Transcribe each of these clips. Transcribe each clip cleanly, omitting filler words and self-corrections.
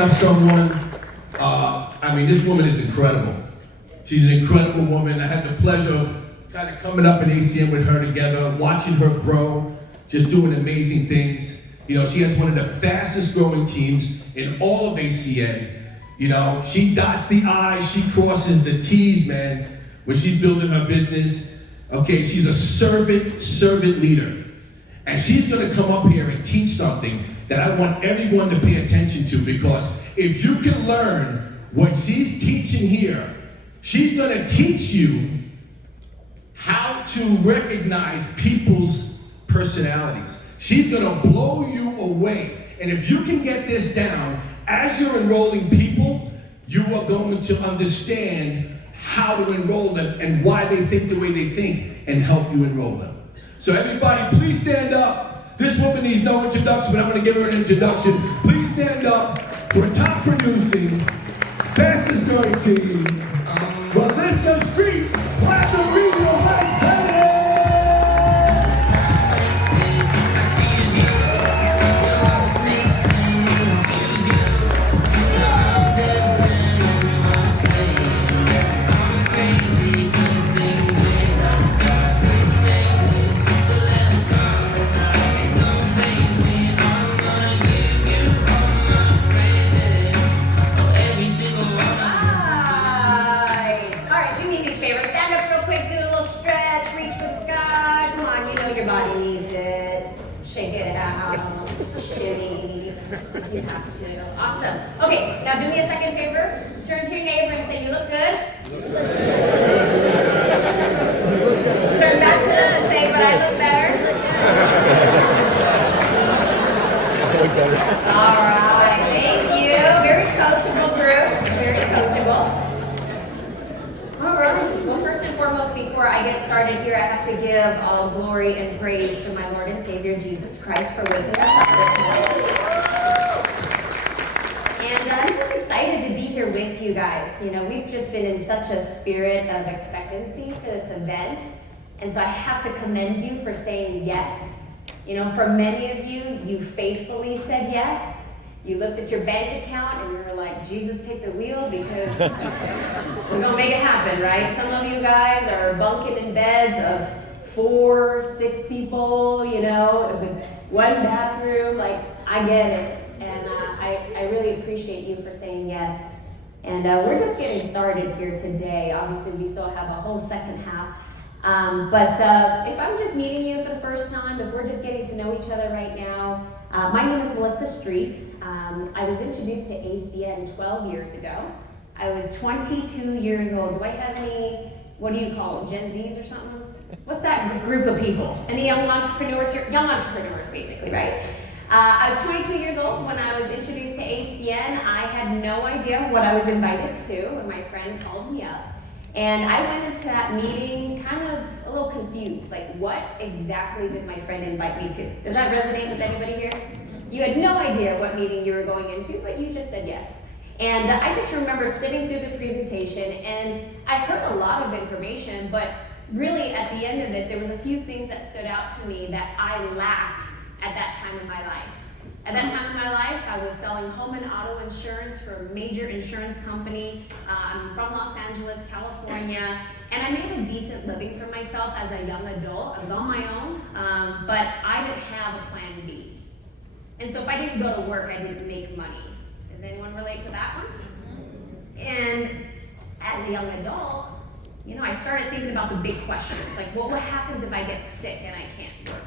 up someone. This woman is incredible. She's an incredible woman. I had the pleasure of kind of coming up in ACN with her together, watching her grow, just doing amazing things. You know, she has one of the fastest growing teams in all of ACN. You know, she dots the I's, she crosses the T's, man, when she's building her business. Okay, she's a servant leader. And she's gonna come up here and teach something that I want everyone to pay attention to, because if you can learn what she's teaching here, she's gonna teach you how to recognize people's personalities. She's gonna blow you away. And if you can get this down, as you're enrolling people, you are going to understand how to enroll them and why they think the way they think, and help you enroll them. So everybody, please stand up. This woman needs no introduction, but I'm gonna give her an introduction. Please stand up for top producing, fastest growing team, Melissa Street, Platinum Regional Vice President. You have to. Awesome. Okay, now do me a second favor. Turn to your neighbor and say, you look good. Turn back to them and say, but I look better. All right, thank you. Very coachable group. Very coachable. All right. Well, first and foremost, before I get started here, I have to give all glory and praise to my Lord and Savior, Jesus Christ, for waking us up this morning. And I'm just excited to be here with you guys. You know, we've just been in such a spirit of expectancy for this event. And so I have to commend you for saying yes. You know, for many of you, you faithfully said yes. You looked at your bank account and you were like, Jesus, take the wheel, because we're gonna make it happen, right? Some of you guys are bunking in beds of 4, 6 people, you know, with one bathroom. Like, I get it. And I really appreciate you for saying yes. And we're just getting started here today. Obviously, we still have a whole second half. But if I'm just meeting you for the first time, if we're just getting to know each other right now, my name is Melissa Street. I was introduced to ACN 12 years ago. I was 22 years old. Do I have any, what do you call them, Gen Zs or something? What's that group of people? Any young entrepreneurs here? Young entrepreneurs, basically, right? I was 22 years old when I was introduced to ACN. I had no idea what I was invited to when my friend called me up. And I went into that meeting kind of a little confused. Like, what exactly did my friend invite me to? Does that resonate with anybody here? You had no idea what meeting you were going into, but you just said yes. And I just remember sitting through the presentation, and I heard a lot of information, but really at the end of it, there was a few things that stood out to me that I lacked at that time in my life. At that time in my life, I was selling home and auto insurance for a major insurance company. I'm from Los Angeles, California, and I made a decent living for myself as a young adult. I was on my own, but I didn't have a plan B. And so if I didn't go to work, I didn't make money. Does anyone relate to that one? And as a young adult, you know, I started thinking about the big questions, like, well, what happens if I get sick and I can't work?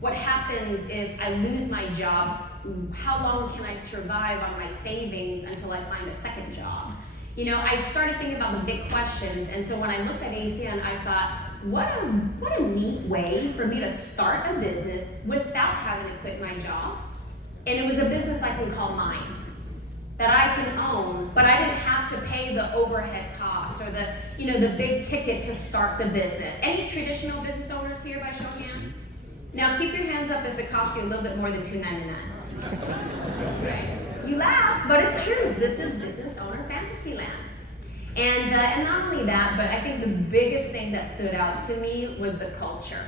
What happens if I lose my job? How long can I survive on my savings until I find a second job? You know, I started thinking about the big questions, and so when I looked at ACN, I thought, what a neat way for me to start a business without having to quit my job. And it was a business I can call mine, that I can own, but I didn't have to pay the overhead costs or the, you know, the big ticket to start the business. Any traditional business owners here by show of hands? Now keep your hands up if it costs you a little bit more than $2.99. Okay. You laugh, but it's true. This is business owner fantasy land. And not only that, but I think the biggest thing that stood out to me was the culture.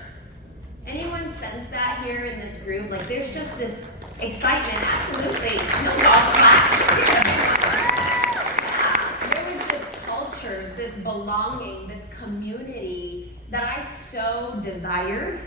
Anyone sense that here in this group? Like, there's just this excitement. Absolutely. No, all clap. desired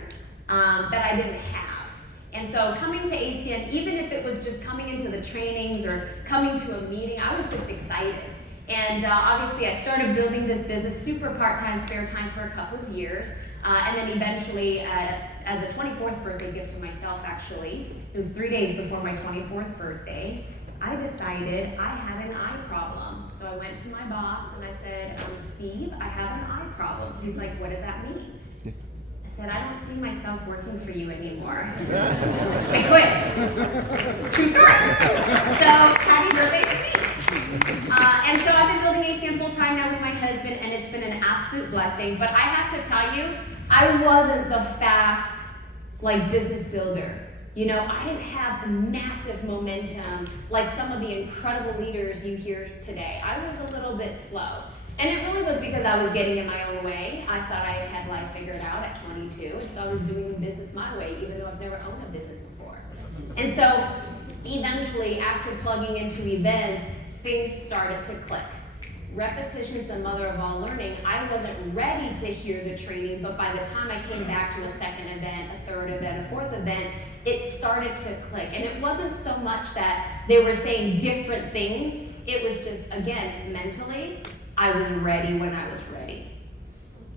that I didn't have. And so coming to ACN, even if it was just coming into the trainings or coming to a meeting, I was just excited. And obviously I started building this business super part-time, spare time for a couple of years. And then eventually, as a 24th birthday gift to myself actually, it was 3 days before my 24th birthday, I decided I had an eye problem. So I went to my boss and I said, Steve, I have an eye problem. He's like, what does that mean? I said, I don't see myself working for you anymore. I quit. True story. So happy birthday to me. And so I've been building ACN full time now with my husband, and it's been an absolute blessing. But I have to tell you, I wasn't the fast, business builder. You know, I didn't have massive momentum like some of the incredible leaders you hear today. I was a little bit slow. And it really was because I was getting in my own way. I thought I had life figured out at 22, and so I was doing business my way, even though I've never owned a business before. And so eventually, after plugging into events, things started to click. Repetition is the mother of all learning. I wasn't ready to hear the training, but by the time I came back to a second event, a third event, a fourth event, it started to click. And it wasn't so much that they were saying different things. It was just, again, mentally, I was ready when I was ready.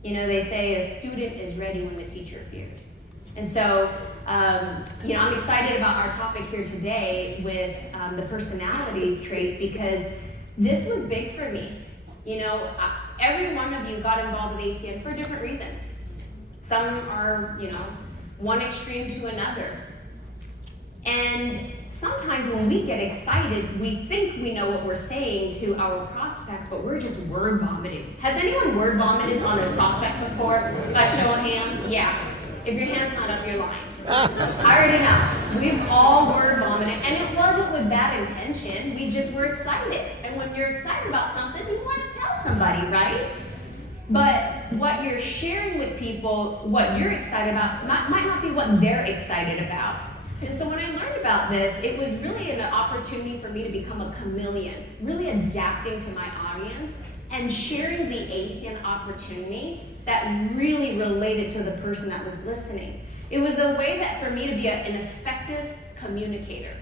You know, they say a student is ready when the teacher appears. And so, I'm excited about our topic here today with the personalities trait, because this was big for me. You know, every one of you got involved with ACN for a different reason. Some are, one extreme to another. And sometimes when we get excited, we think we know what we're saying to our prospect, but we're just word vomiting. Has anyone word vomited on a prospect before? By show of hands? Yeah. If your hand's not up, you're lying. I already know. We've all word vomited, and it wasn't with bad intention. We just were excited. And when you're excited about something, you want to tell somebody, right? But what you're sharing with people, what you're excited about, might not be what they're excited about. And so when I learned about this, it was really an opportunity for me to become a chameleon, really adapting to my audience and sharing the ACN opportunity that really related to the person that was listening. It was a way that for me to be an effective communicator.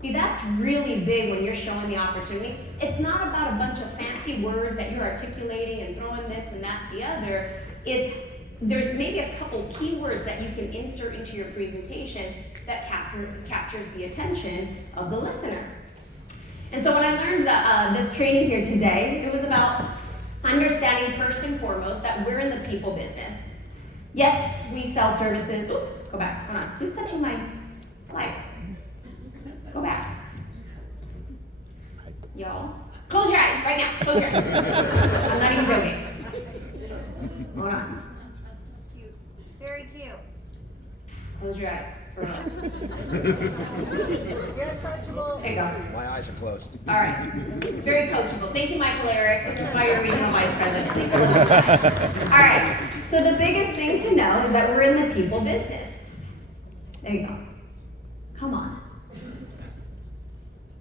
See, that's really big when you're showing the opportunity. It's not about a bunch of fancy words that you're articulating and throwing this and that and the other. There's maybe a couple keywords that you can insert into your presentation that captures the attention of the listener. And so when I learned this training here today, it was about understanding first and foremost that we're in the people business. Yes, we sell services. Oops, go back. Hold on. Who's touching my slides? Go back. Y'all. Close your eyes right now. Close your eyes. I'm not even joking. Hold on. Cute. Very cute. Close your eyes. For a moment. Very coachable. There you go. My eyes are closed. All right. Very coachable. Thank you, Michael Eric. This is why you're regional vice president. Thank you. All right. So the biggest thing to know is that we're in the people business. There you go. Come on.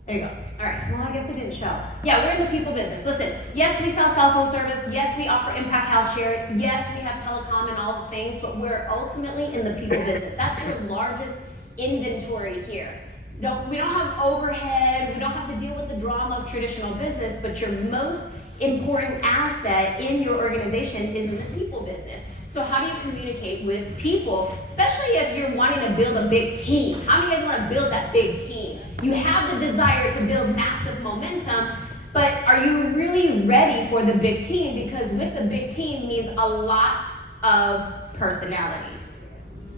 There you go. All right. Well, I guess it didn't show. Yeah, we're in the people business. Listen, yes, we sell cell phone service. Yes, we offer impact health share. Yes, we have telecom and all the things, but we're ultimately in the people business. That's your largest inventory here. We don't have overhead. We don't have to deal with the drama of traditional business, but your most important asset in your organization is in the people business. So how do you communicate with people, especially if you're wanting to build a big team? How many of you guys want to build that big team? You have the desire to build massive momentum, but are you really ready for the big team? Because with the big team means a lot of personalities,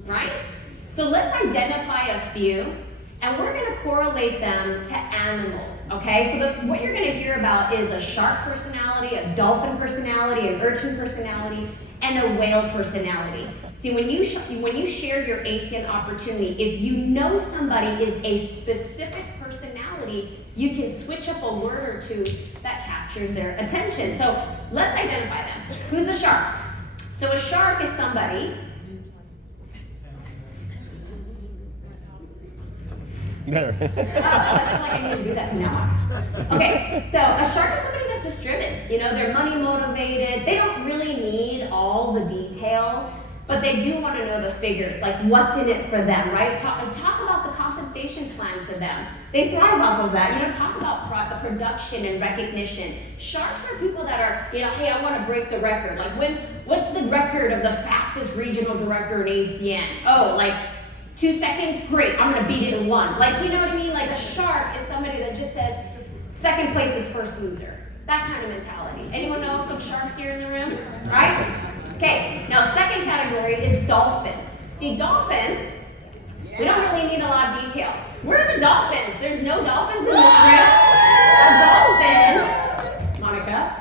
right? So let's identify a few, and we're going to correlate them to animals, okay? So what you're going to hear about is a shark personality, a dolphin personality, an urchin personality, and a whale personality. See, when you share your ACN opportunity, if you know somebody is a specific personality, you can switch up a word or two that captures their attention. So let's identify them. Who's a shark? So a shark is somebody. Better. I feel like I need to do that now. Okay, so a shark is somebody that's just driven. You know, they're money motivated. They don't really need all the details. but they do want to know the figures, like what's in it for them, right? Talk about the compensation plan to them. They thrive off of that. Talk about production and recognition. Sharks are people that are, hey, I want to break the record. Like what's the record of the fastest regional director in ACN? Oh, like 2 seconds? Great, I'm gonna beat it in 1. Like, you know what I mean? Like a shark is somebody that just says, second place is first loser. That kind of mentality. Anyone know some sharks here in the room? Right? Okay, now second category is dolphins. See, dolphins, we don't really need a lot of details. Where are the dolphins? There's no dolphins in this room. A dolphin, Monica,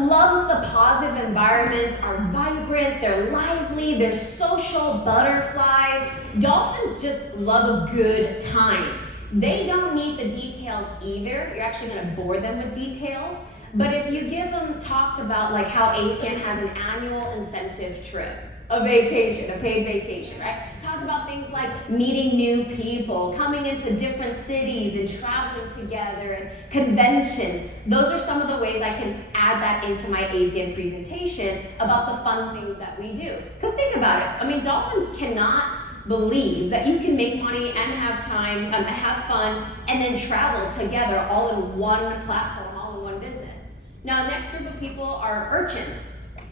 loves the positive environments, are vibrant, they're lively, they're social butterflies. Dolphins just love a good time. They don't need the details either. You're actually going to bore them with details. But if you give them talks about like how ACN has an annual incentive trip, a vacation, a paid vacation, right? Talk about things like meeting new people, coming into different cities and traveling together and conventions. Those are some of the ways I can add that into my ACN presentation about the fun things that we do. Because think about it. I mean, dolphins cannot believe that you can make money and have time, have fun, and then travel together all in one platform, all in one business. Now, the next group of people are urchins.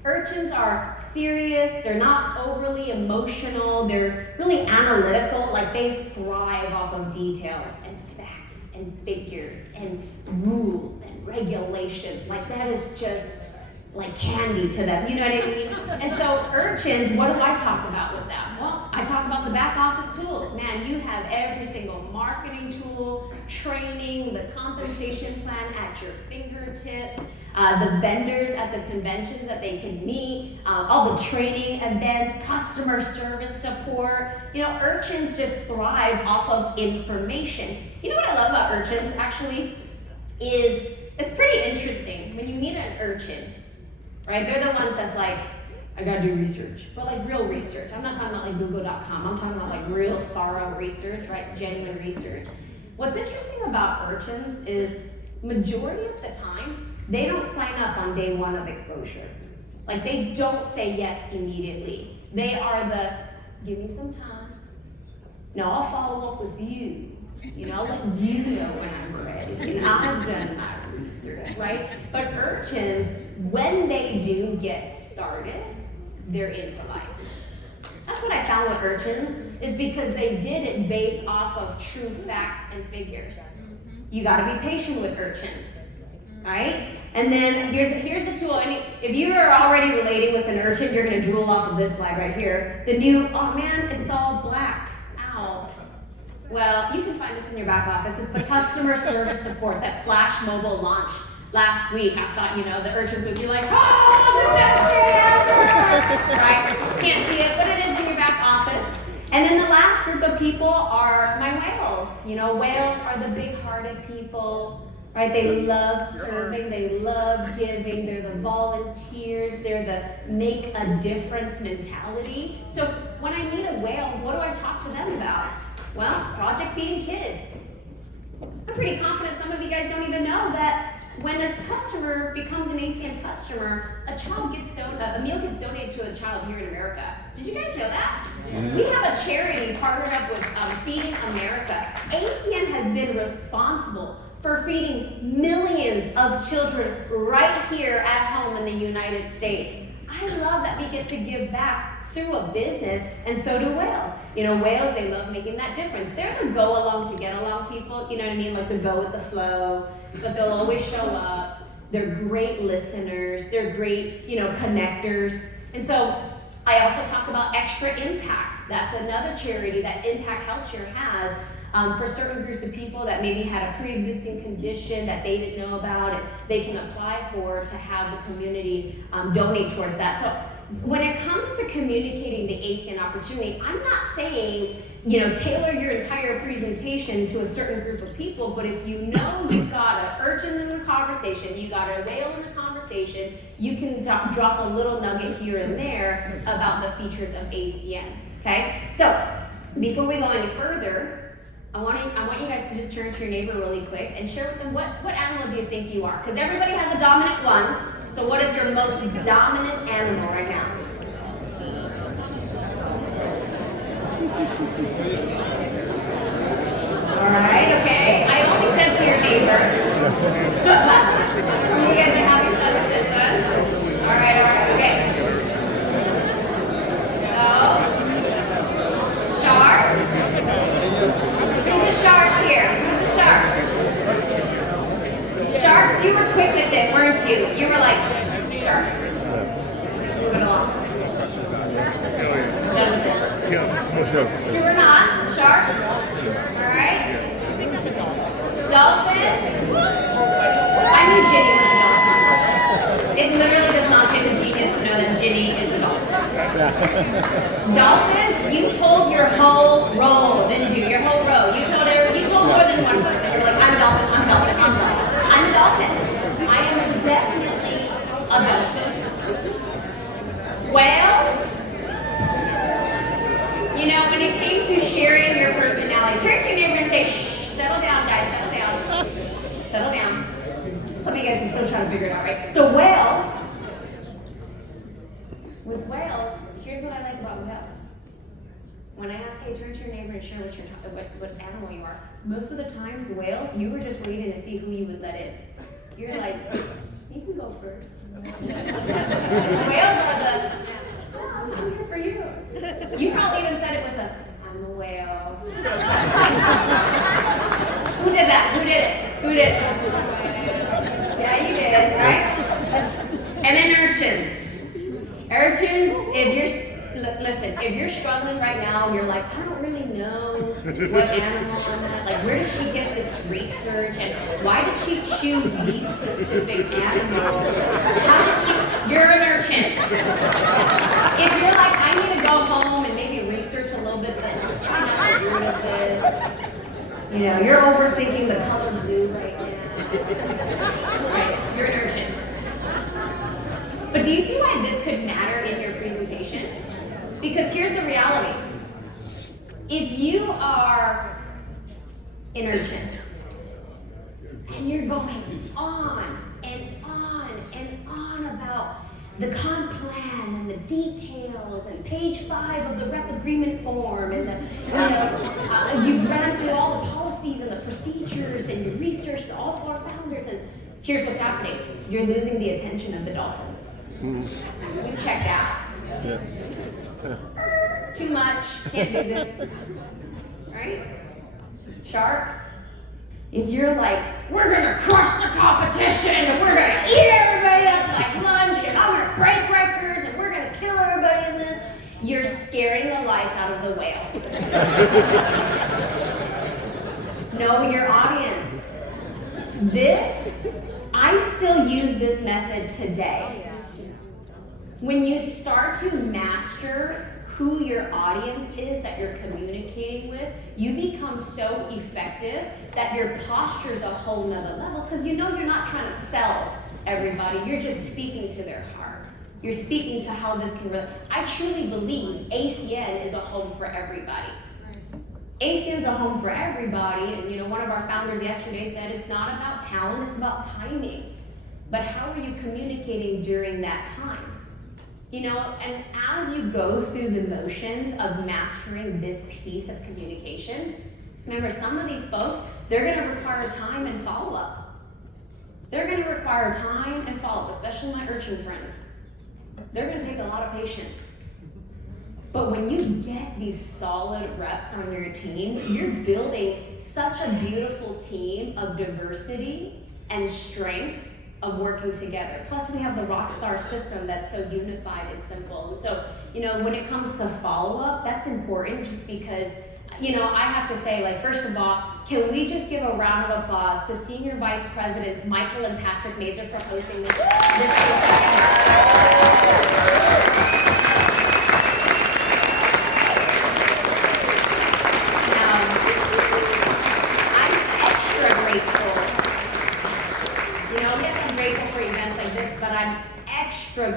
Urchins are serious, they're not overly emotional, they're really analytical, like they thrive off of details and facts and figures and rules and regulations. Like that is just like candy to them, you know what I mean? And so urchins, what do I talk about with them? Well, I talk about the back office tools. Man, you have every single marketing tool, training, the compensation plan at your fingertips, the vendors at the conventions that they can meet, all the training events, customer service support. Urchins just thrive off of information. You know what I love about urchins actually is it's pretty interesting. When you meet an urchin, right? They're the ones that's like, I gotta do research, but like real research. I'm not talking about like google.com. I'm talking about like real thorough research, right? Genuine research. What's interesting about urchins is majority of the time, they don't sign up on day 1 of exposure. Like they don't say yes immediately. They are the, give me some time. No, I'll follow up with you. I'll let you know when I'm ready. I've done my research, right? But urchins, when they do get started, they're in for life. That's what I found with urchins, is because they did it based off of true facts and figures. You gotta be patient with urchins, right? And then here's the tool. If you are already relating with an urchin, you're gonna drool off of this slide right here. The new, oh man, it's all black. Ow. Well, you can find this in your back office. It's the customer service support that Flash Mobile launched last week. I thought, the urchins would be like, oh, the best day ever! Right? Can't see it, but it is in your back office. And then the last group of people are my whales. Whales are the big-hearted people, right? They love serving, they love giving, they're the volunteers, they're the make a difference mentality. So when I meet a whale, what do I talk to them about? Well, project feeding kids. I'm pretty confident some of you guys don't even know that when a customer becomes an ACN customer, a meal gets donated to a child here in America. Did you guys know that? Yeah. We have a charity partnered up with Feeding America. ACN has been responsible for feeding millions of children right here at home in the United States. I love that we get to give back through a business, and so do whales. Whales, they love making that difference. They're the go along to get along people, you know what I mean? Like the go with the flow, but they'll always show up. They're great listeners. They're great, connectors. And so I also talk about Extra Impact. That's another charity that Impact Healthcare has for certain groups of people that maybe had a pre-existing condition that they didn't know about, and they can apply for to have the community donate towards that. So when it comes to communicating the ACN opportunity, I'm not saying, tailor your entire presentation to a certain group of people, but if you've got an urchin in the conversation, you got a whale in the conversation, you can drop a little nugget here and there about the features of ACN, okay? So, before we go any further, I want you guys to just turn to your neighbor really quick and share with them what animal do you think you are? Because everybody has a dominant one. So what is your most dominant animal right now? All right, okay. I only said to your neighbor. You guys are having fun with this one? All right, okay. So, sharks. Who's a shark here? Who's a shark? Sharks, you were quick with it, weren't you? You were like, shark. Moving along. You were not. Sharks. All right. Dolphins. I knew Ginny was a dolphin. It literally does not take a genius to know that Ginny is a dolphin. Dolphins, you told your whole row, didn't you? Your whole row. You told more than one person. You're like, I'm a dolphin, I'm a dolphin, I'm a dolphin. I'm a dolphin. I am definitely a dolphin. Whales. You know, when it came to sharing your personality, turn to your neighbor and say, shh, settle down, guys, settle down. Settle down. Some of you guys are still trying to figure it out, right? So whales, with whales, here's what I like about whales. When I ask, hey, turn to your neighbor and share what animal you are, most of the times whales, you were just waiting to see who you would let in. You're like, you can go first. Whales are the, I'm here for you. You probably even said it with a, I'm a whale. Who did that? Who did it? Who did it? Yeah, you did, right? And then urchins. Urchins, if you're struggling right now and you're like, I don't really know what animal I'm at, like where did she get this research and why did she choose these specific animals? You're an urchin. If you're like, I need to go home and maybe research a little bit, but I'm trying to get rid of this. You know, you're overthinking the color blue right now. Right, you're an urchin. But do you see why this could matter in your presentation? Because here's the reality. If you are an urchin and you're going on and on and on about the comp plan and the details and page 5 of the rep agreement form and you've ran through all the policies and the procedures and you researched all of our founders and here's what's happening. You're losing the attention of the dolphins. You've checked out. Yeah. Too much, can't do this. Right? Sharks, if you're like, we're gonna crush the competition and we're gonna eat everybody up like lunch and I'm gonna break records and we're gonna kill everybody in this, you're scaring the life out of the whales. Know your audience. I still use this method today. When you start to master who your audience is that you're communicating with, you become so effective that your posture is a whole nother level because you know you're not trying to sell everybody, you're just speaking to their heart. You're speaking to how this can really, I truly believe ACN is a home for everybody. ACN's a home for everybody, and one of our founders yesterday said it's not about talent, it's about timing. But how are you communicating during that time? And as you go through the motions of mastering this piece of communication, remember some of these folks, they're gonna require time and follow-up. They're gonna require time and follow-up, especially my urchin friends. They're gonna take a lot of patience. But when you get these solid reps on your team, you're building such a beautiful team of diversity and strengths of working together. Plus we have the Rockstar system that's so unified and simple. And so, when it comes to follow-up, that's important just because, I have to say, first of all, can we just give a round of applause to Senior Vice Presidents Michael and Patrick Mazer for hosting this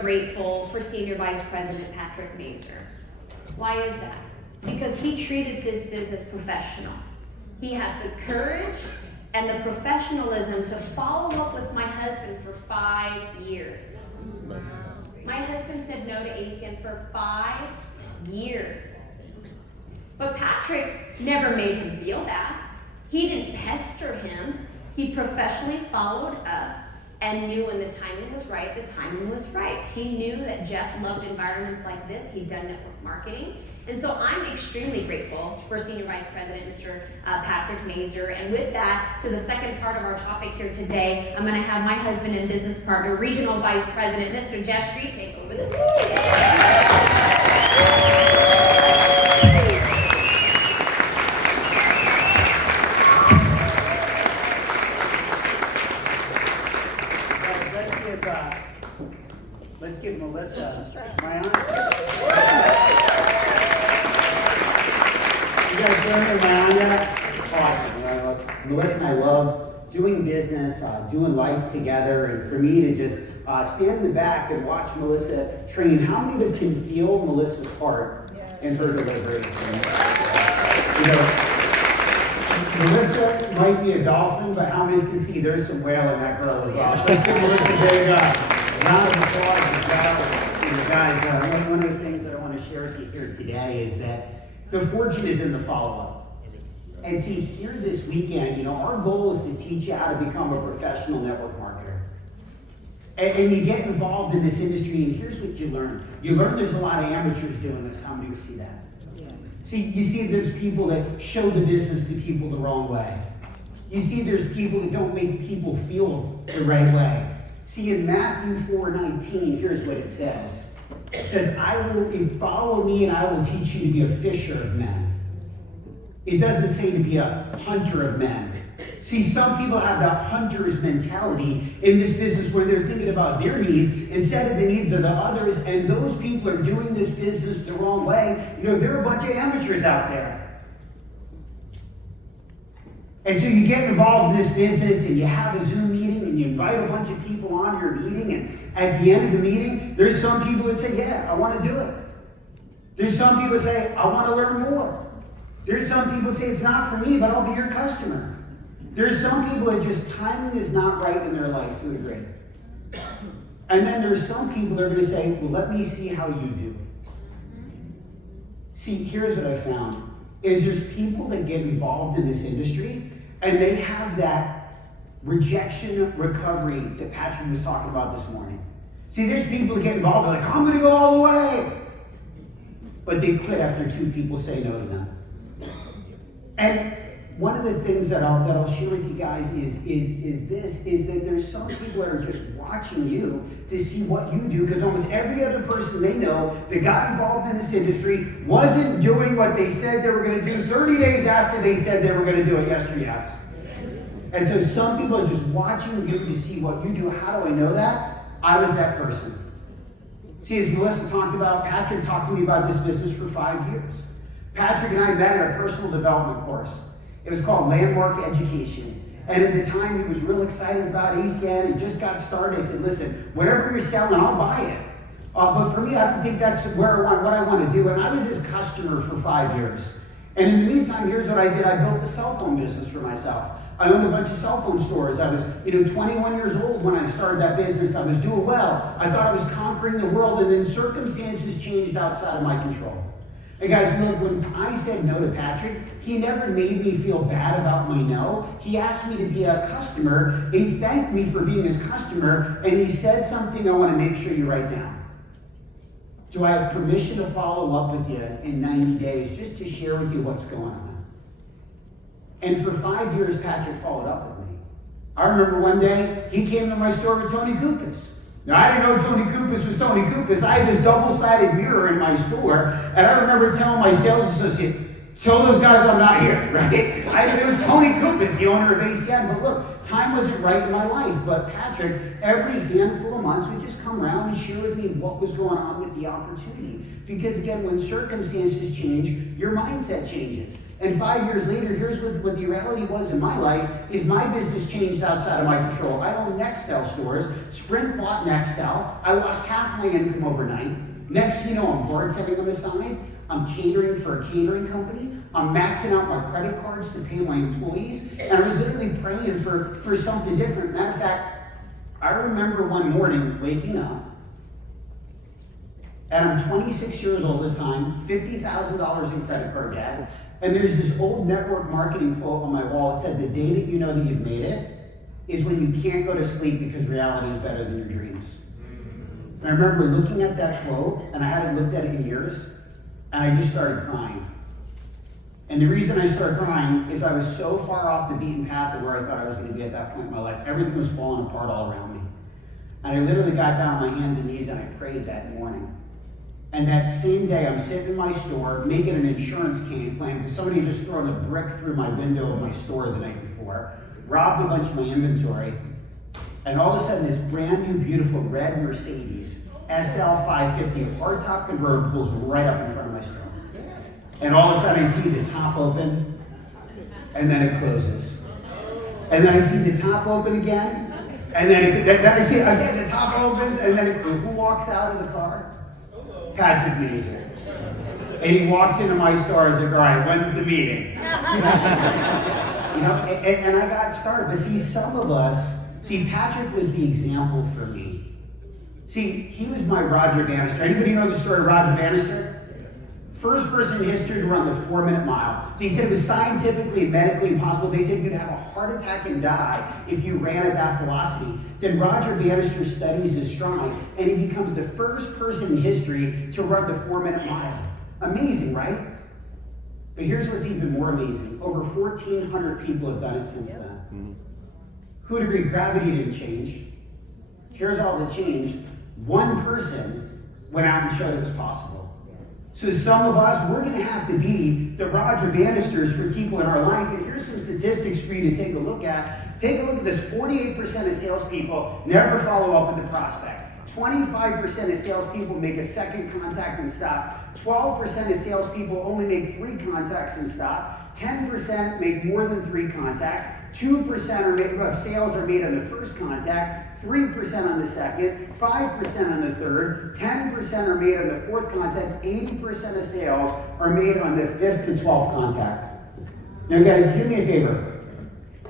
grateful for Senior Vice President Patrick Mazer. Why is that? Because he treated this business professional. He had the courage and the professionalism to follow up with my husband for 5 years. My husband said no to ACN for 5 years. But Patrick never made him feel bad. He didn't pester him. He professionally followed up and knew when the timing was right, the timing was right. He knew that Jeff loved environments like this. He'd done network marketing. And so I'm extremely grateful for Senior Vice President, Mr. Patrick Mazer. And with that, to the second part of our topic here today, I'm gonna have my husband and business partner, Regional Vice President, Mr. Jeff Street, take over the stage. Let's give Melissa my honor. You guys learned her my honor? Awesome. Melissa and I love doing business, doing life together, and for me to just stand in the back and watch Melissa train. How many of us can feel Melissa's heart in her delivery? You know, Melissa might be a dolphin, but how many can see there's some whale in that girl as well? So let's give Melissa a big round of applause as well. You know, guys, one of the things that I want to share with you here today is that the fortune is in the follow-up. And see, here this weekend, you know, our goal is to teach you how to become a professional network marketer. And you get involved in this industry, and here's what you learn. You learn there's a lot of amateurs doing this. How many of you see that? See, you see there's people that show the business to people the wrong way. You see there's people that don't make people feel the right way. See, in Matthew 4:19, here's what it says. It says, follow me and I will teach you to be a fisher of men. It doesn't say to be a hunter of men. See, some people have that hunter's mentality in this business where they're thinking about their needs instead of the needs of the others, and those people are doing this business the wrong way. You know, there are a bunch of amateurs out there. And so you get involved in this business and you have a Zoom meeting and you invite a bunch of people on your meeting, and at the end of the meeting, there's some people that say, yeah, I want to do it. There's some people that say, I want to learn more. There's some people that say, it's not for me, but I'll be your customer. There's some people that just timing is not right in their life. Who agree? And then there's some people that are going to say, well, let me see how you do. See, here's what I found, is there's people that get involved in this industry, and they have that rejection recovery that Patrick was talking about this morning. See, there's people that get involved, they're like, I'm going to go all the way. But they quit after 2 people say no to them. And one of the things that I'll share with you guys is that there's some people that are just watching you to see what you do, because almost every other person they know that got involved in this industry wasn't doing what they said they were going to do 30 days after they said they were going to do it. Yes or yes? And so some people are just watching you to see what you do. How do I know that? I was that person. See, as Melissa talked about, Patrick talked to me about this business for 5 years. Patrick and I met at a personal development course. It was called Landmark Education. And at the time, he was real excited about ACN. He just got started. I said, listen, whatever you're selling, I'll buy it. But for me, I don't think that's what I want to do. And I was his customer for 5 years. And in the meantime, here's what I did. I built a cell phone business for myself. I owned a bunch of cell phone stores. I was, 21 years old when I started that business. I was doing well. I thought I was conquering the world, and then circumstances changed outside of my control. And guys, look, when I said no to Patrick, he never made me feel bad about my no. He asked me to be a customer. He thanked me for being his customer, and he said something I want to make sure you write down. Do I have permission to follow up with you in 90 days just to share with you what's going on? And for 5 years, Patrick followed up with me. I remember one day, he came to my store with Tony Kupas. Now, I didn't know Tony Kupas was Tony Kupas. I had this double-sided mirror in my store, and I remember telling my sales associate, tell those guys I'm not here, right? It was Tony Kupas, the owner of ACN. But look, time wasn't right in my life. But Patrick, every handful of months, would just come around and share with me what was going on with the opportunity. Because again, when circumstances change, your mindset changes. And 5 years later, here's what the reality was in my life, is my business changed outside of my control. I own Nextel stores. Sprint bought Nextel. I lost half my income overnight. Next thing you know, I'm bartending on the side. I'm catering for a catering company. I'm maxing out my credit cards to pay my employees. And I was literally praying for something different. Matter of fact, I remember one morning waking up, and I'm 26 years old at the time, $50,000 in credit card debt, and there's this old network marketing quote on my wall that said, the day that you know that you've made it is when you can't go to sleep because reality is better than your dreams. And I remember looking at that quote, and I hadn't looked at it in years, and I just started crying. And the reason I started crying is I was so far off the beaten path of where I thought I was going to be at that point in my life. Everything was falling apart all around me. And I literally got down on my hands and knees and I prayed that morning. And that same day, I'm sitting in my store making an insurance claim because somebody had just thrown a brick through my window of my store the night before, robbed a bunch of my inventory, and all of a sudden this brand new beautiful red Mercedes SL 550 hardtop convertible pulls right up in front of my store. And all of a sudden I see the top open, and then it closes. And then I see the top open again, and then I see again the top opens, and then who walks out of the car? Patrick Mazer. And he walks into my store and is like, all right, when's the meeting? And I got started. But see, some of us, Patrick was the example for me. See, he was my Roger Bannister. Anybody know the story of Roger Bannister? First person in history to run the 4-minute mile. They said it was scientifically and medically impossible. They said you'd have a heart attack and die if you ran at that velocity. Then Roger Bannister studies his stride, and he becomes the first person in history to run the 4-minute mile. Amazing, right? But here's what's even more amazing. Over 1,400 people have done it since then. Mm-hmm. Who would agree gravity didn't change? Here's all that changed. One person went out and showed it was possible. So some of us, we're going to have to be the Roger Bannisters for people in our life. And here's some statistics for you to take a look at. Take a look at this. 48% of salespeople never follow up with the prospect. 25% of salespeople make a second contact and stop. 12% of salespeople only make 3 contacts and stop. 10% make more than 3 contacts. 2% of sales are made on the first contact, 3% on the second, 5% on the third, 10% are made on the fourth contact, 80% of sales are made on the 5th to 12th contact. Now guys, do me a favor.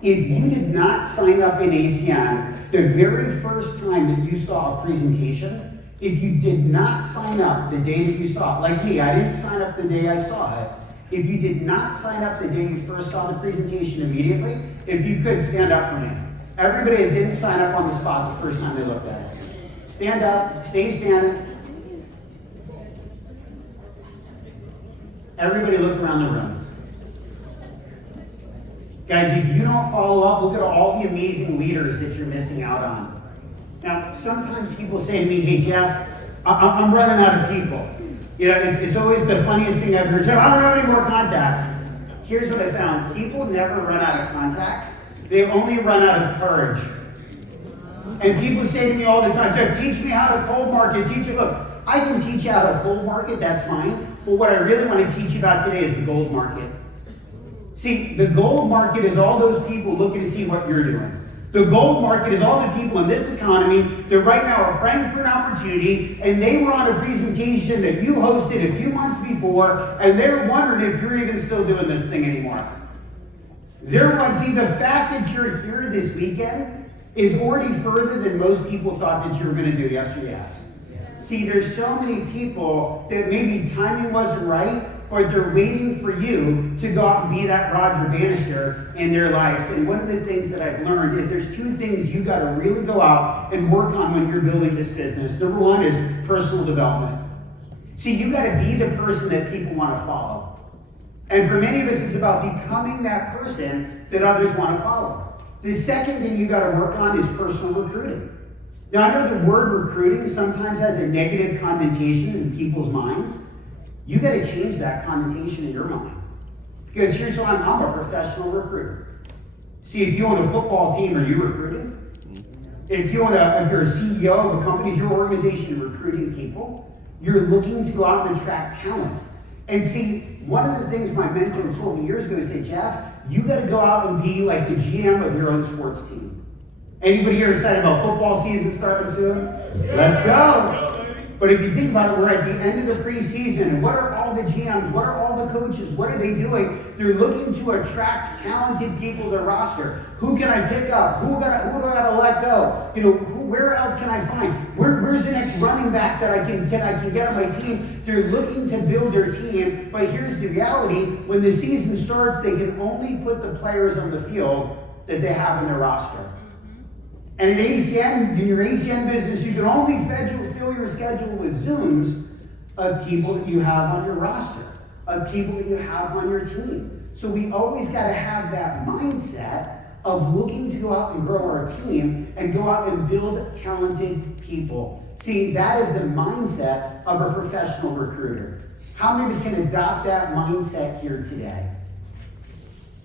If you did not sign up in ACN the very first time that you saw a presentation, if you did not sign up the day that you saw it, like me, I didn't sign up the day I saw it. If you did not sign up the day you first saw the presentation immediately, if you could stand up for me. Everybody that didn't sign up on the spot the first time they looked at it. Stand up, stay standing. Everybody look around the room. Guys, if you don't follow up, look at all the amazing leaders that you're missing out on. Now, sometimes people say to me, hey Jeff, I'm running out of people. It's always the funniest thing I've heard. Jeff, I don't have any more contacts. Here's what I found. People never run out of contacts. They only run out of courage. And people say to me all the time, Jeff, teach me how to cold market. Look, I can teach you how to cold market, that's fine. But what I really want to teach you about today is the gold market. See, the gold market is all those people looking to see what you're doing. The gold market is all the people in this economy that right now are praying for an opportunity, and they were on a presentation that you hosted a few months before, and they're wondering if you're even still doing this thing anymore. See, the fact that you're here this weekend is already further than most people thought that you were going to do yesterday. See, there's so many people that maybe timing wasn't right, but they're waiting for you to go out and be that Roger Bannister in their lives. And one of the things that I've learned is there's 2 things you got to really go out and work on when you're building this business. Number 1 is personal development. See, you got to be the person that people want to follow. And for many of us, it's about becoming that person that others want to follow. The second thing you got to work on is personal recruiting. Now, I know the word recruiting sometimes has a negative connotation in people's minds. You got to change that connotation in your mind. Because here's why I'm a professional recruiter. See, if you own a football team, are you recruiting? If you're a CEO of a company, your organization recruiting people, you're looking to go out and attract talent. And see, one of the things my mentor told me years ago, he said, Jeff, you got to go out and be like the GM of your own sports team. Anybody here excited about football season starting soon? Let's go. But if you think about it, we're at the end of the preseason. What are all the GMs? What are all the coaches? What are they doing? They're looking to attract talented people to their roster. Who can I pick up? Who do I got to let let go? Where else can I find? Where's the next running back that I can get on my team? They're looking to build their team, but here's the reality. When the season starts, they can only put the players on the field that they have in their roster. And in your ACN business, you can only fill your schedule with Zooms of people that you have on your roster, of people that you have on your team. So we always got to have that mindset of looking to go out and grow our team and go out and build talented people. See, that is the mindset of a professional recruiter. How many of us can adopt that mindset here today?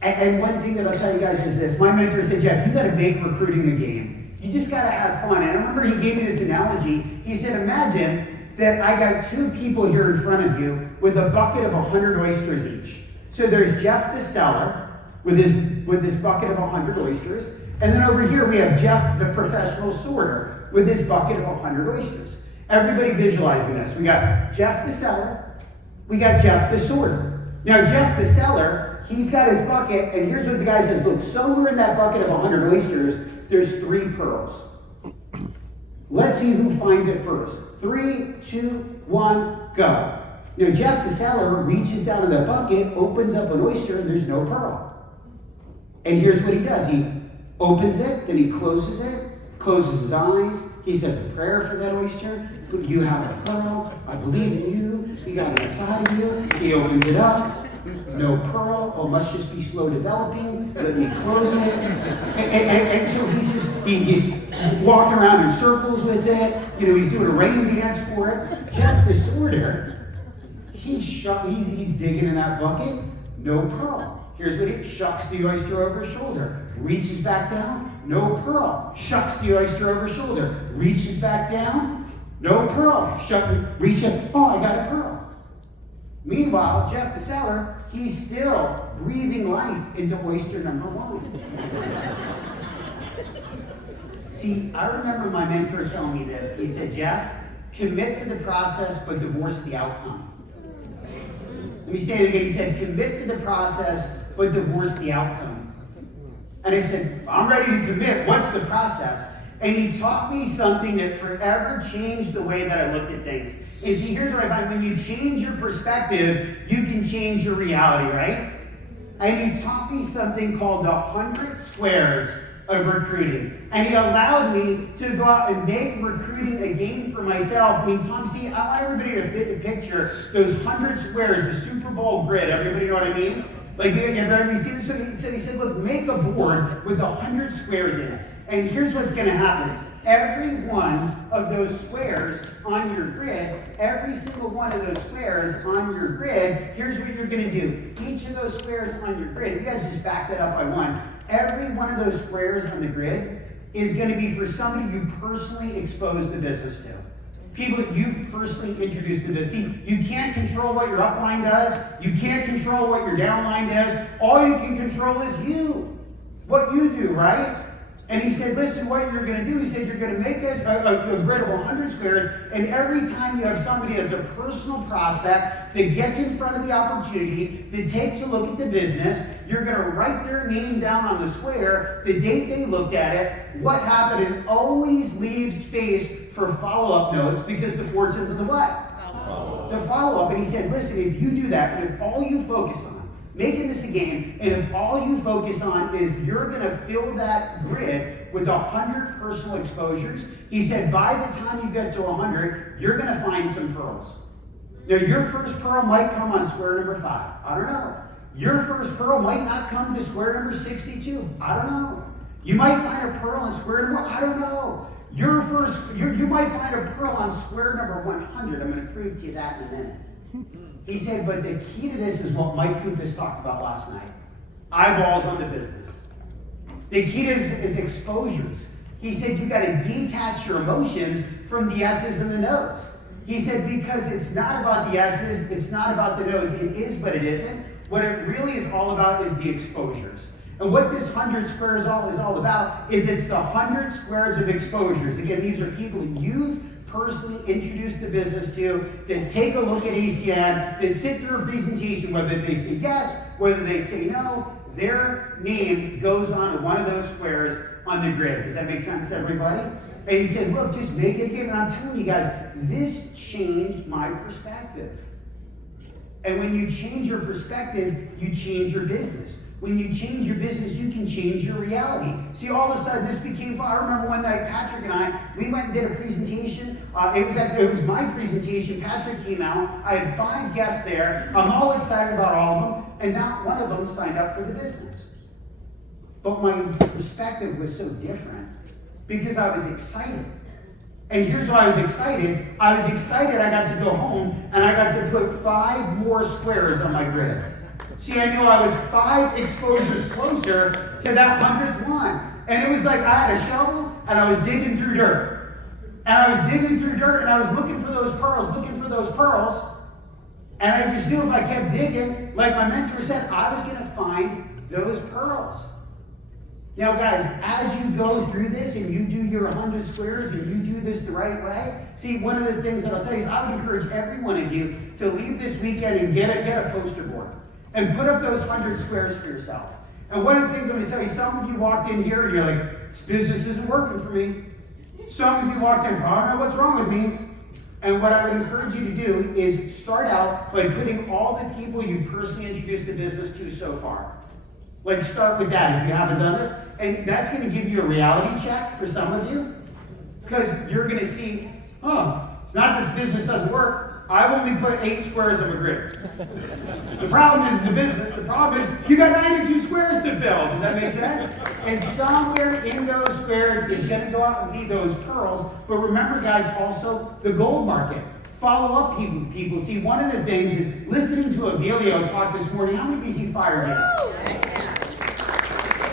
And one thing that I'll tell you guys is this. My mentor said, Jeff, you got to make recruiting a game. You just got to have fun. And I remember he gave me this analogy. He said, imagine that I got two people here in front of you with a bucket of 100 oysters each. So there's Jeff the seller with this bucket of 100 oysters. And then over here we have Jeff the professional sorter with his bucket of 100 oysters. Everybody visualizing this. We got Jeff the seller. We got Jeff the sorter. Now Jeff the seller, he's got his bucket, and here's what the guy says. Look, somewhere in that bucket of 100 oysters, there's 3 pearls. Let's see who finds it first. 3, 2, 1, go. Now Jeff the seller reaches down in the bucket, opens up an oyster, and there's no pearl. And here's what he does. He opens it, then he closes his eyes. He says a prayer for that oyster. You have a pearl. I believe in you. You got it inside of you. He opens it up. No pearl. Oh, must just be slow developing. Let me close it. And so he's walking around in circles with it. He's doing a rain dance for it. Jeff the sorter, he's digging in that bucket. No pearl. Here's what he shucks the oyster over his shoulder. Reaches back down. No pearl. Shucks the oyster over his shoulder. Reaches back down. No pearl. Reach up. Oh, I got a pearl. Meanwhile, Jeff the seller, he's still breathing life into oyster number 1. See, I remember my mentor telling me this. He said, Jeff, commit to the process, but divorce the outcome. Let me say it again. He said, commit to the process, but divorce the outcome. And I said, I'm ready to commit. What's the process? And he taught me something that forever changed the way that I looked at things. And see, here's what I find. When you change your perspective, you can change your reality, right? And he taught me something called the 100 squares of recruiting. And he allowed me to go out and make recruiting a game for myself. I want everybody to fit the picture, those 100 squares, the Super Bowl grid. Everybody know what I mean? Like, you see this? So he said, look, make a board with 100 squares in it. And here's what's going to happen. Every one of those squares on your grid, every single one of those squares on your grid, here's what you're going to do. Each of those squares on your grid, you guys just back that up by one. Every one of those squares on the grid is going to be for somebody you personally exposed the business to. People that you've personally introduced to this. See, you can't control what your upline does. You can't control what your downline does. All you can control is you. What you do, right? And he said, listen, what you're going to do, he said, you're going to make a grid of 100 squares, and every time you have somebody that's a personal prospect that gets in front of the opportunity, that takes a look at the business, you're going to write their name down on the square, the date they looked at it, what happened, and always leave space for follow-up notes, because the fortune's in the what? The follow-up. And he said, listen, if you do that, and if all you focus on, making this a game, and if all you focus on is you're going to fill that grid with 100 personal exposures, he said by the time you get to 100, you're going to find some pearls. Now, your first pearl might come on square number 5. I don't know. Your first pearl might not come to square number 62. I don't know. You might find a pearl on square number, I don't know. You might find a pearl on square number 100. I'm going to prove to you that in a minute. He said, but the key to this is what Mike Kupis talked about last night. Eyeballs on the business. The key to this is exposures. He said, you got to detach your emotions from the S's and the No's. He said, because it's not about the S's, it's not about the No's. It is, but it isn't. What it really is all about is the exposures. And what this 100 squares is all about is it's the 100 squares of exposures. Again, these are people that you've personally introduce the business to, that take a look at ACN, that sit through a presentation, whether they say yes, whether they say no, their name goes on one of those squares on the grid. Does that make sense to everybody? And he said, look, just make it again. And I'm telling you guys, this changed my perspective. And when you change your perspective, you change your business. When you change your business, you can change your reality. See, all of a sudden, this became fun. I remember one night, Patrick and I, we went and did a presentation. It was my presentation. Patrick came out. I had 5 guests there. I'm all excited about all of them, and not one of them signed up for the business. But my perspective was so different because I was excited. And here's why I was excited. I was excited I got to go home, and I got to put 5 more squares on my grid. See, I knew I was 5 exposures closer to that 100th one. And it was like I had a shovel and I was digging through dirt. And I was digging through dirt and I was looking for those pearls. And I just knew if I kept digging, like my mentor said, I was going to find those pearls. Now, guys, as you go through this and you do your 100 squares and you do this the right way, see, one of the things that I'll tell you is I would encourage every one of you to leave this weekend and get a poster board. And put up those 100 squares for yourself. And one of the things I'm going to tell you, some of you walked in here and you're like, this business isn't working for me. Some of you walked in, I don't know what's wrong with me. And what I would encourage you to do is start out by putting all the people you've personally introduced the business to so far. Like start with that if you haven't done this. And that's going to give you a reality check for some of you. Because you're going to see, it's not this business doesn't work. I've only put 8 squares on a grid. The problem isn't the business. The problem is you got 92 squares to fill. Does that make sense? And somewhere in those squares is going to go out and be those pearls. But remember, guys, also the gold market. Follow up people. See, one of the things is listening to Avelio talk this morning. How many did he fire yet?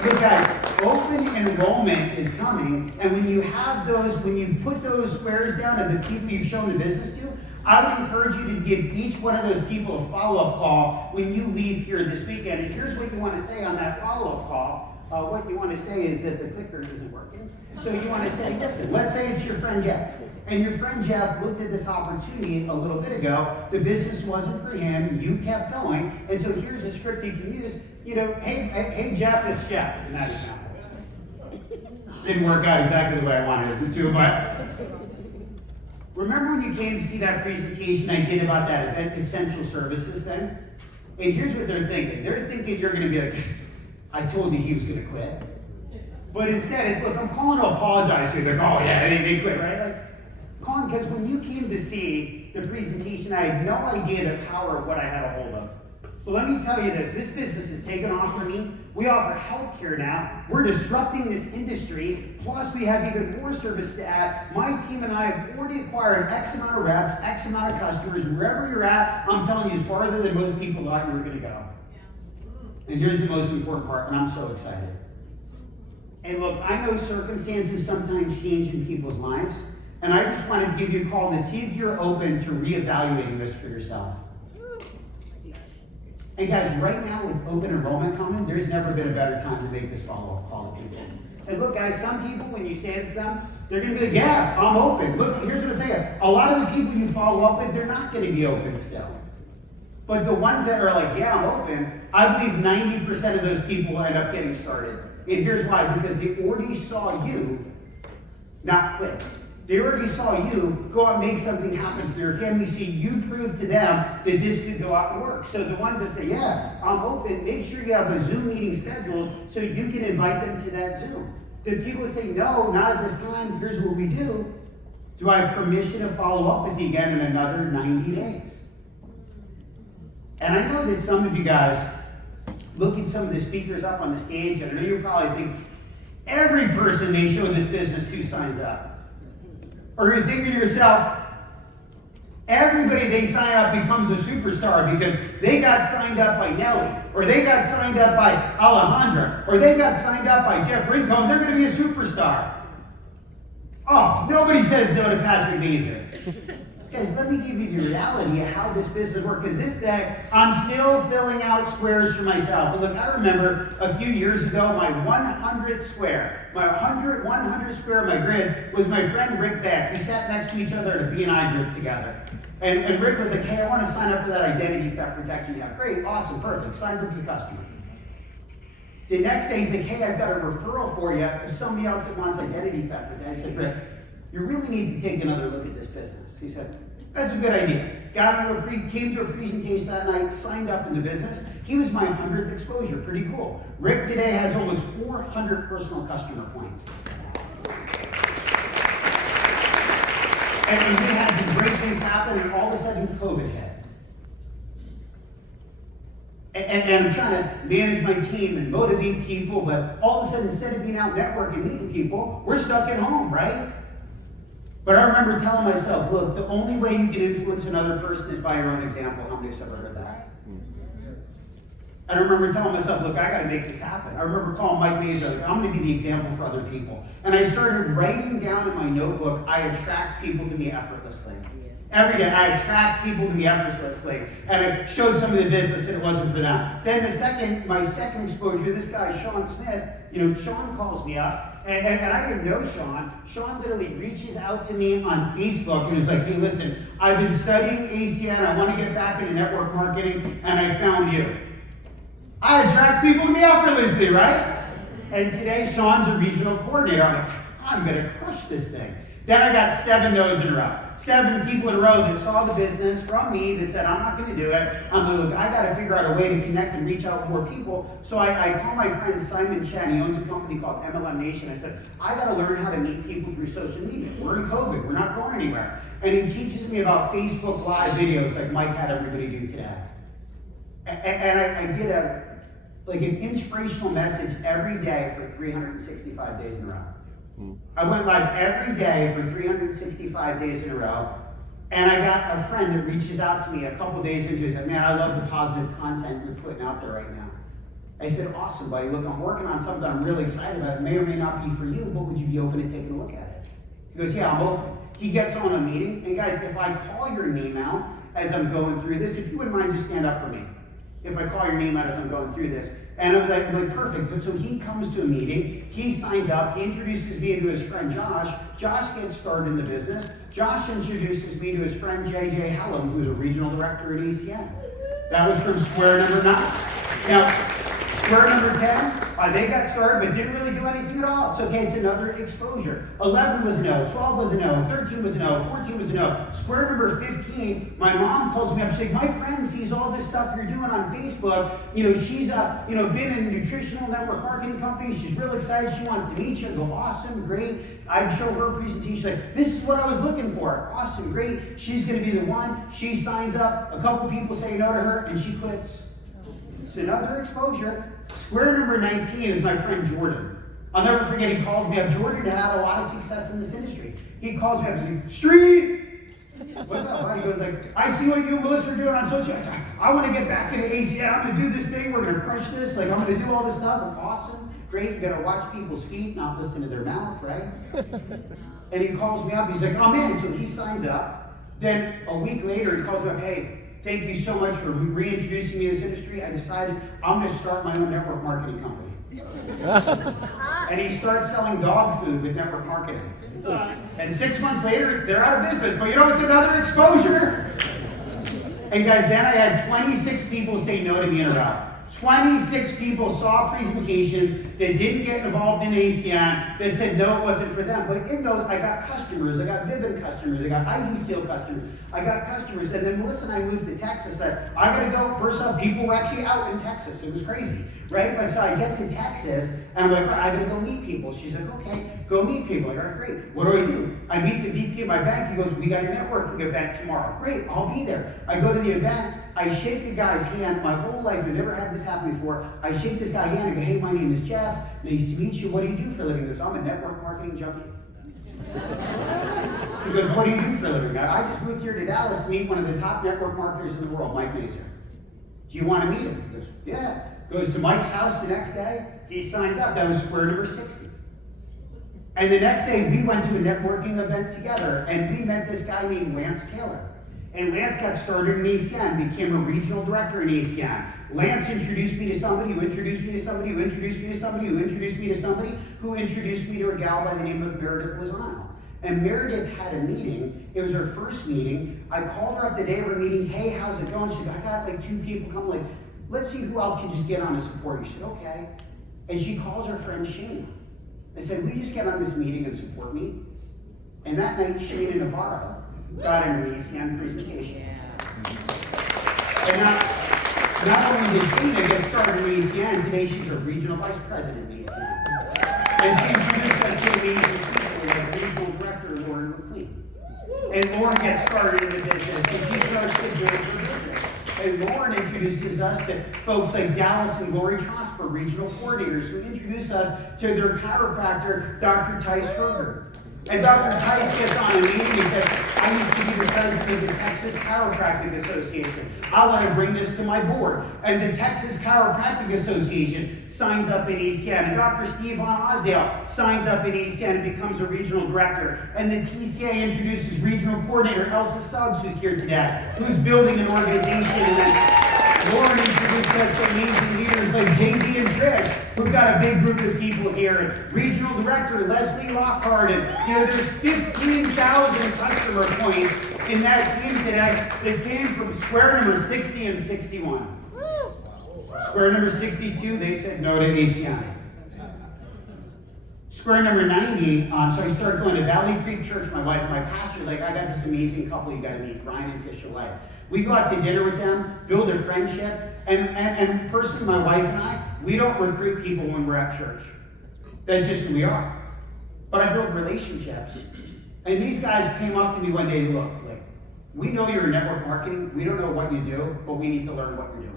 Look, guys, open enrollment is coming. And when you have those, when you put those squares down and the people you've shown the business to, I would encourage you to give each one of those people a follow-up call when you leave here this weekend. And here's what you want to say on that follow-up call. What you want to say is that the clicker isn't working. So you want to say, listen, let's say it's your friend Jeff. And your friend Jeff looked at this opportunity a little bit ago. The business wasn't for him. You kept going. And so here's a script you can use. You know, hey Jeff, it's Jeff. In that example. Didn't work out exactly the way I wanted it to, but... Remember when you came to see that presentation I did about that event essential services thing? And here's what they're thinking. They're thinking you're going to be like, I told you he was going to quit. But instead, it's, look, I'm calling to apologize to you. They're like, oh yeah, they quit, right? Like, Colin, because when you came to see the presentation, I had no idea the power of what I had a hold of. But let me tell you this business has taken off for me. We offer healthcare now. We're disrupting this industry. Plus, we have even more service to add. My team and I have already acquired X amount of reps, X amount of customers. Wherever you're at, I'm telling you, it's farther than most people thought you were going to go. And here's the most important part, and I'm so excited. And look, I know circumstances sometimes change in people's lives, and I just want to give you a call to see if you're open to reevaluating this for yourself. And guys, right now with open enrollment coming, there's never been a better time to make this follow-up call to people. And look, guys, some people, when you say it to them, they're going to be like, yeah, I'm open. Look, here's what I'll tell you. A lot of the people you follow up with, they're not going to be open still. But the ones that are like, yeah, I'm open, I believe 90% of those people end up getting started. And here's why. Because they already saw you not quit. They already saw you go out and make something happen for your family. So you proved to them that this could go out and work. So the ones that say, yeah, I'm open, make sure you have a Zoom meeting scheduled so you can invite them to that Zoom. The people that say, no, not at this time, here's what we do. Do I have permission to follow up with you again in another 90 days? And I know that some of you guys look at some of the speakers up on the stage, and I know you probably think every person they show this business to signs up. Or you're thinking to yourself, everybody they sign up becomes a superstar because they got signed up by Nelly, or they got signed up by Alejandra, or they got signed up by Jeff Rincon. They're going to be a superstar. Oh, nobody says no to Patrick Beazer. Guys, let me give you the reality of how this business works. Because this day, I'm still filling out squares for myself. And look, I remember a few years ago, my 100 square on my grid was my friend Rick Beck. We sat next to each other at a B&I group together. And Rick was like, hey, I want to sign up for that identity theft protection. Yeah, great, awesome, perfect. Signs up as a customer. The next day, he's like, hey, I've got a referral for you. There's somebody else that wants identity theft. And I said, Rick, you really need to take another look at this business. He said, that's a good idea. Came to a presentation that night, signed up in the business. He was my 100th exposure. Pretty cool. Rick today has almost 400 personal customer points. And we had some great things happen, and all of a sudden, COVID hit. And I'm trying to manage my team and motivate people, but all of a sudden, instead of being out networking, meeting people, we're stuck at home, right? But I remember telling myself, look, the only way you can influence another person is by your own example. How many of us ever heard that? And I remember telling myself, look, I got to make this happen. I remember calling Mike Mason, I'm going to be the example for other people. And I started writing down in my notebook, I attract people to me effortlessly. Every day, I attract people to me effortlessly. And I showed some of the business and it wasn't for them. Then my second exposure, this guy, Sean Smith, Sean calls me up. And I didn't know Sean. Sean literally reaches out to me on Facebook and is like, hey, listen, I've been studying ACN. I want to get back into network marketing, and I found you. I attract people to me effortlessly, right? And today, Sean's a regional coordinator. I'm like, I'm going to crush this thing. Then I got 7 no's in a row. 7 people in a row that saw the business from me that said, I'm not going to do it. I'm like, look, I got to figure out a way to connect and reach out with more people. So I call my friend Simon Chen. He owns a company called MLM Nation. I said, I got to learn how to meet people through social media. We're in COVID. We're not going anywhere. And he teaches me about Facebook Live videos like Mike had everybody do today. And I did an inspirational message every day for 365 days in a row. I went live every day for 365 days in a row, and I got a friend that reaches out to me a couple days into it and said, man, I love the positive content you're putting out there right now. I said, awesome, buddy. Look, I'm working on something I'm really excited about. It may or may not be for you, but would you be open to taking a look at it? He goes, yeah, I'm open. He gets on a meeting, and guys, if I call your name out as I'm going through this, if you wouldn't mind, just stand up for me. If I call your name out as I'm going through this. And I'm like, perfect. So he comes to a meeting, he signs up, he introduces me to his friend Josh. Josh gets started in the business. Josh introduces me to his friend JJ Hallam, who's a regional director at ACN. That was from square number 9. Now, square number 10, they got started but didn't really do anything at all. It's okay, it's another exposure. 11 was a no, 12 was a no, 13 was a no, 14 was a no. Square number 15, my mom calls me up, she's like, my friend sees all this stuff you're doing on Facebook. She's been in a nutritional network marketing company. She's real excited, she wants to meet you. I go, awesome, great. I show her a presentation, she's like, this is what I was looking for. Awesome, great. She's gonna be the one. She signs up, a couple people say no to her, and she quits. It's another exposure. Square number 19 is my friend Jordan. I'll never forget, he calls me up. Jordan had a lot of success in this industry. He calls me up and he's like, Street! What's up, buddy? He goes like, I see what you and Melissa are doing on social media. I want to get back into ACN. I'm going to do this thing. We're going to crush this. I'm going to do all this stuff. I'm awesome. Great. You got to watch people's feet, not listen to their mouth, right? And he calls me up. He's like, I'm in. So he signs up. Then a week later, he calls me up, hey, thank you so much for reintroducing me to this industry. I decided I'm going to start my own network marketing company. And he starts selling dog food with network marketing. And 6 months later, they're out of business. But it's another exposure. And guys, then I had 26 people say no to me in a row. 26 people saw presentations that didn't get involved in ACN that said no, it wasn't for them. But in those, I got customers, I got Vivint customers, I got ID Seal customers, I got customers. And then Melissa and I moved to Texas. I got to go. First up, people were actually out in Texas. It was crazy, right? But so I get to Texas, and I'm like, I got to go meet people. She's like, okay, go meet people. I'm like, all right, great. What do? I meet the VP of my bank. He goes, we got a networking event tomorrow. Great, I'll be there. I go to the event. I shake the guy's hand. My whole life, I've never had this happen before. I shake this guy's hand and go, hey, my name is Jeff. Nice to meet you. What do you do for a living? He goes, I'm a network marketing junkie. He goes, what do you do for a living? I just moved here to Dallas to meet one of the top network marketers in the world, Mike Mason. Do you want to meet him? He goes, yeah. Goes to Mike's house the next day. He signs up. That was square number 60. And the next day, we went to a networking event together, and we met this guy named Lance Taylor. And Lance got started in ACN, became a regional director in ACN. Lance introduced me to somebody who introduced me to somebody who introduced me to somebody who introduced me to somebody who introduced me to a gal by the name of Meredith Lozano. And Meredith had a meeting. It was her first meeting. I called her up the day of her meeting. Hey, how's it going? She said, I got 2 people coming. Let's see who else can just get on to support you. She said, okay. And she calls her friend Shayna and said, will you just get on this meeting and support me? And that night, Shayna Navarro got an ACN presentation. And not only did Shayna get started in ACN, today she's a regional vice president in ACN. And she introduced us to amazing people like regional director Lauren McLean. And Lauren gets started in the business, and she starts to build her business. And Lauren introduces us to folks like Dallas and Lori Trosper, regional coordinators, who introduce us to their chiropractor, Dr. Tice Berger. And Dr. Tice gets on a meeting and says, I used to be the president of the Texas Chiropractic Association. I want to bring this to my board. And the Texas Chiropractic Association signs up in ACN. And Dr. Steve Von Osdale signs up in ACN and becomes a regional director. And the TCA introduces regional coordinator Elsa Suggs, who's here today, who's building an organization. And then Lauren introduced us to amazing leaders like JD and Trish, who've got a big group of people here. And regional director Leslie Lockhart. And there's 15,000 customer points in that team today that came from square number 60 and 61. Square number 62, they said no to ACN. Square number 90, so I started going to Valley Creek Church. My wife and my pastor's like, I got this amazing couple you got to meet, Brian and Tisha White. We go out to dinner with them, build a friendship, and personally, my wife and I, we don't recruit people when we're at church. That's just who we are. But I build relationships. And these guys came up to me one day, look, like, we know you're in network marketing, we don't know what you do, but we need to learn what you're doing.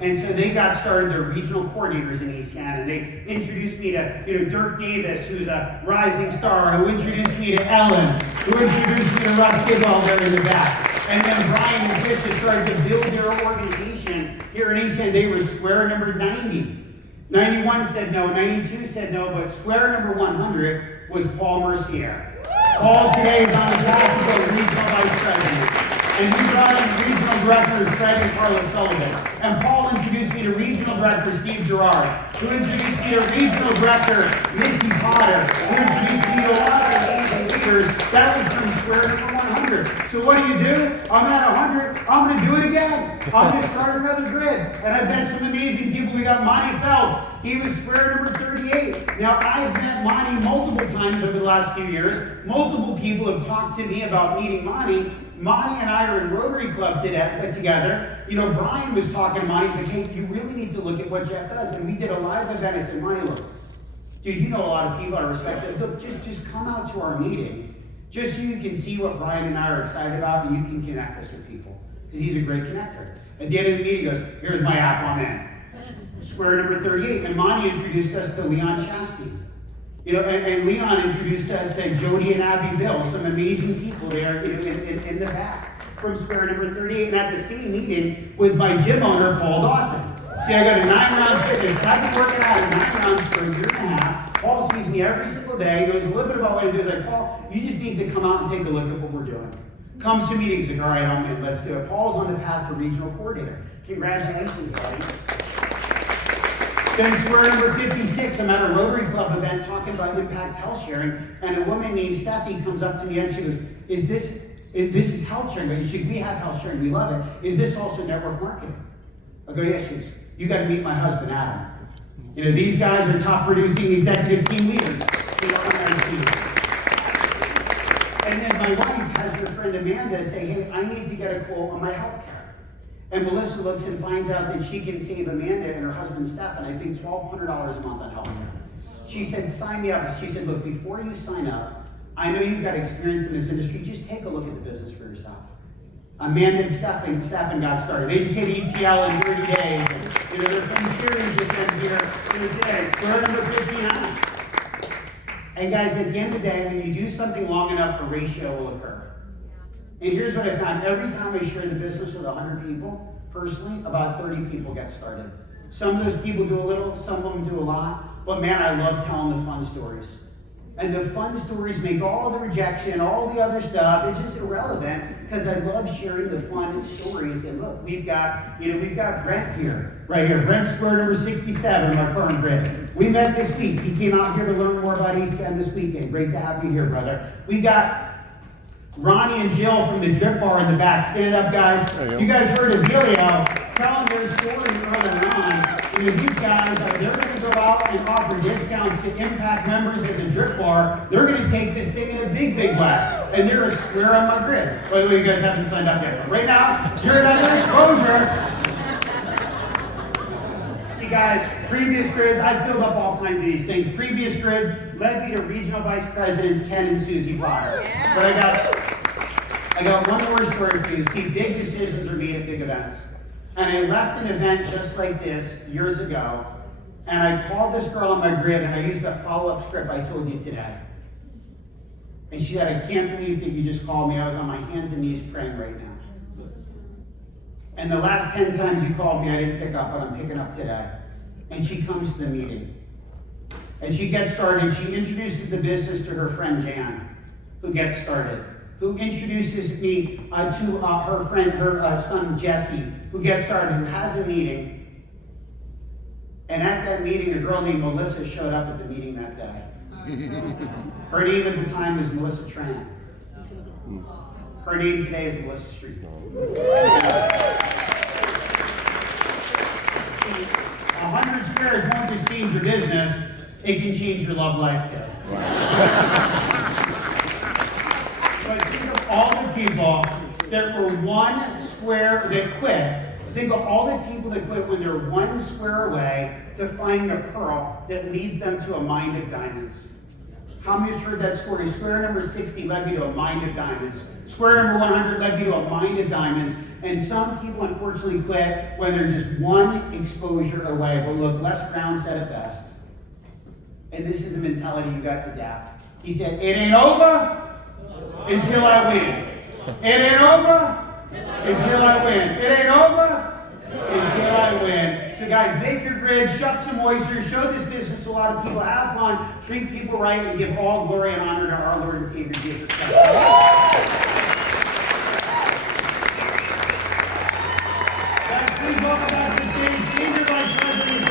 And so they got started, they're regional coordinators in ACN, and they introduced me to Dirk Davis, who's a rising star, who introduced me to Ellen, who introduced me to Russ Kidwell there in the back. And then Brian and Tisha started to build their organization here in ACN. They were square number 90. 91 said no, 92 said no, but square number 100 was Paul Mercier. Paul today is on the path to go regional vice president. And we brought in regional directors Fred and Carla Sullivan. And Paul introduced me to regional director Steve Gerard, who introduced me to regional director Missy Potter, who introduced me to a lot of amazing leaders. That was from square number 100. So what do? I'm at 100. I'm going to do it again. I'm going to start another grid. And I've met some amazing people. We got Monty Phelps. He was square number 38. Now, I've met Monty multiple times over the last few years. Multiple people have talked to me about meeting Monty. Monty and I are in Rotary Club together. Brian was talking to Monty. He's like, hey, you really need to look at what Jeff does. And we did a live event. I said, Monty, look, dude, you know a lot of people I respect. Look, just come out to our meeting, just so you can see what Brian and I are excited about, and you can connect us with people. Because he's a great connector. At the end of the meeting, he goes, here's my app, I'm in. Square number 38. And Monty introduced us to Leon Chastain. And Leon introduced us to Jody and Abby Bill, some amazing people there in the back from square number 38. And at the same meeting was my gym owner, Paul Dawson. See, I got a 9-round fitness. I've been working out in 9 rounds for a year and a half. Paul sees me every single day. He knows a little bit about what I do. He's like, Paul, you just need to come out and take a look at what we're doing. Comes to meetings, like, all right, I'm in, let's do it. Paul's on the path to regional coordinator. Congratulations, buddy. Then square number 56, I'm at a Rotary Club event talking about impact health sharing, and a woman named Steffi comes up to me and she goes, this is health sharing, but we have health sharing, we love it. Is this also network marketing? I go, yes, she goes, you got to meet my husband, Adam. These guys are top producing executive team leaders. And then my wife has her friend Amanda say, hey, I need to get a quote on my health care. And Melissa looks and finds out that she can save Amanda and her husband Stefan, I think, $1,200 a month on health care. She said, sign me up. She said, look, before you sign up, I know you've got experience in this industry, just take a look at the business for yourself. Amanda and Stefan got started. They just hit ETL in 30 days. And, they're from series with them here today. Square number 59. And guys, at the end of the day, when you do something long enough, a ratio will occur. And here's what I found. Every time I share the business with 100 people, personally, about 30 people get started. Some of those people do a little, some of them do a lot. But man, I love telling the fun stories. And the fun stories make all the rejection, all the other stuff, it's just irrelevant because I love sharing the fun stories. And look, we've got Brent here, right here. Brent square number 67, our current grid. We met this week. He came out here to learn more about ACN this weekend. Great to have you here, brother. We got Ronnie and Jill from the Drip Bar in the back. Stand up, guys. You guys heard of Helio telling their story earlier on. Because these guys, they're going to go out and offer discounts to Impact members at the Drip Bar. They're going to take this thing in a big, big way. And they're a square on my grid. By the way, you guys haven't signed up yet. But right now, you're another exposure. See, guys, previous grids, I filled up all kinds of these things. Previous grids led me to regional vice presidents Ken and Susie Potter. But I got one more story for you. See, big decisions are made at big events. And I left an event just like this years ago, and I called this girl on my grid, and I used that follow-up script I told you today. And she said, I can't believe that you just called me. I was on my hands and knees praying right now. And the last 10 times you called me, I didn't pick up, but I'm picking up today. And she comes to the meeting. And she gets started. She introduces the business to her friend Jan, who gets started. Who introduces me to her friend, her son Jesse, who gets started, who has a meeting. And at that meeting, a girl named Melissa showed up at the meeting that day. Her name at the time was Melissa Tran. Her name today is Melissa Street. 100 squares won't just change your business, it can change your love life too. But think of all the people that were 1 square that quit. Think of all the people that quit when they're 1 square away to find a pearl that leads them to a mine of diamonds. How many have heard that story? Square number 60 led me to a mine of diamonds. Square number 100 led me to a mine of diamonds. And some people unfortunately quit when they're just 1 exposure away. But look, Les Brown said it best. And this is a mentality you got to adapt. He said, it ain't over until I win. It ain't over until I win. It ain't over until I win. So guys, make your grid, shuck some oysters, show this business to a lot of people, have fun, treat people right, and give all glory and honor to our Lord and Savior Jesus Christ. Guys, please welcome back to the stage Senior Vice President